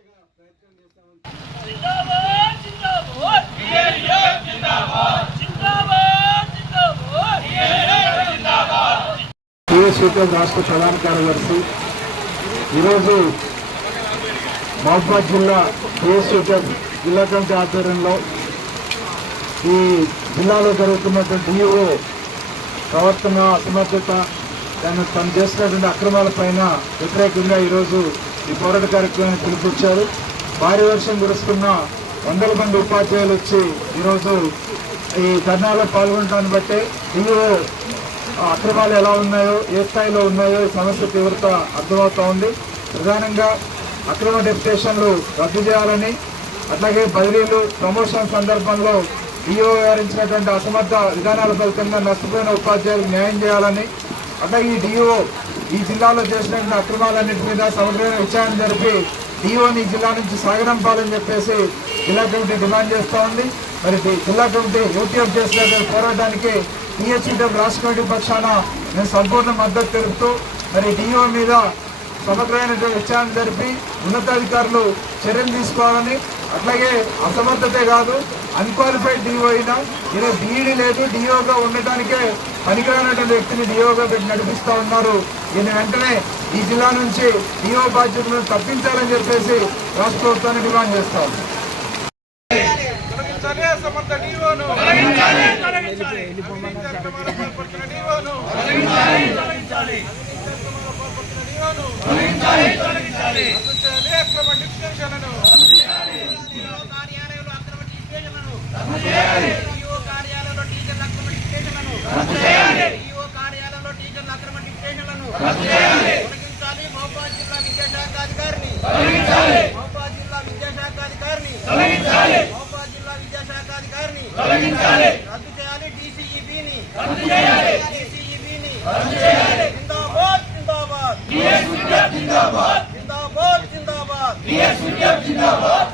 దిశగా ప్రయత్నం చేస్తామని రాష్ట్ర ప్రధాన కార్యదర్శి ఈరోజు మహబూబాబాద్ జిల్లా జిల్లా కమిటీ ఆధ్వర్యంలో ఈ జిల్లాలో జరుగుతున్నటువంటి డిఓ ప్రవర్తన అసమర్థత తను చేసినటువంటి అక్రమాలపైన వ్యతిరేకంగా ఈరోజు ఈ పోరాట కార్యక్రమాన్ని పిలుపుచ్చారు. భారీ వర్షం కురుస్తున్న వందల మంది ఉపాధ్యాయులు వచ్చి ఈరోజు ఈ ధర్నాలో పాల్గొనడాన్ని బట్టే డిఓ అక్రమాలు ఎలా ఉన్నాయో, ఏ స్థాయిలో ఉన్నాయో ఈ సమస్య తీవ్రత అర్థమవుతా ఉంది. ప్రధానంగా అక్రమ డెప్యుటేషన్లు రద్దు చేయాలని, అట్లాగే బదిలీలు ప్రమోషన్ సందర్భంలో డిఓ వ్యవహరించినటువంటి అసమర్థ విధానాల ఫలితంగా నష్టపోయిన ఉపాధ్యాయులకు న్యాయం చేయాలని, అట్లాగే ఈ డిఓ ఈ జిల్లాలో చేసినటువంటి అక్రమాలన్నింటి మీద సమగ్రమైన విచారణ జరిపి డిఓని జిల్లా నుంచి సాగనంపాలని చెప్పేసి జిల్లా కమిటీ డిమాండ్ చేస్తూ ఉంది. మరి జిల్లా కమిటీ యూటీఎఫ్ చేసినటువంటి పోరాటానికి టీహెచ్ఈడబ్ల్యూ రాష్ట్ర కమిటీ పక్షాన నేను సంపూర్ణ మద్దతు తెలుపుతూ మరి డిఓ మీద సమగ్రమైనటువంటి విచారణ జరిపి ఉన్నతాధికారులు చర్యలు తీసుకోవాలని, అట్లాగే అసమర్థతే కాదు అన్క్వాలిఫైడ్ డిఓ అయినా ఈయన బీఈడీ లేదు, డిఓగా ఉండటానికే పనికిరానటువంటి వ్యక్తిని డిఓగా పెట్టి నడిపిస్తూ ఉన్నారు. ఈయన వెంటనే ఈ జిల్లా నుంచి డిఓ బాధ్యతలను తప్పించాలని చెప్పేసి రాష్ట్ర ప్రభుత్వాన్ని డిమాండ్ చేస్తా ఉన్నాం. మహబూబాబాద్ జిల్లా విద్యాశాఖ అధికారిని మహబూబాబాద్ జిల్లా విద్యాశాఖ అధికారిని రద్దు చేయాలి. DCEBని జిందాబాద్ జిందాబాద్ జిందాబాద్ జిందాబాద్ జిందాబాద్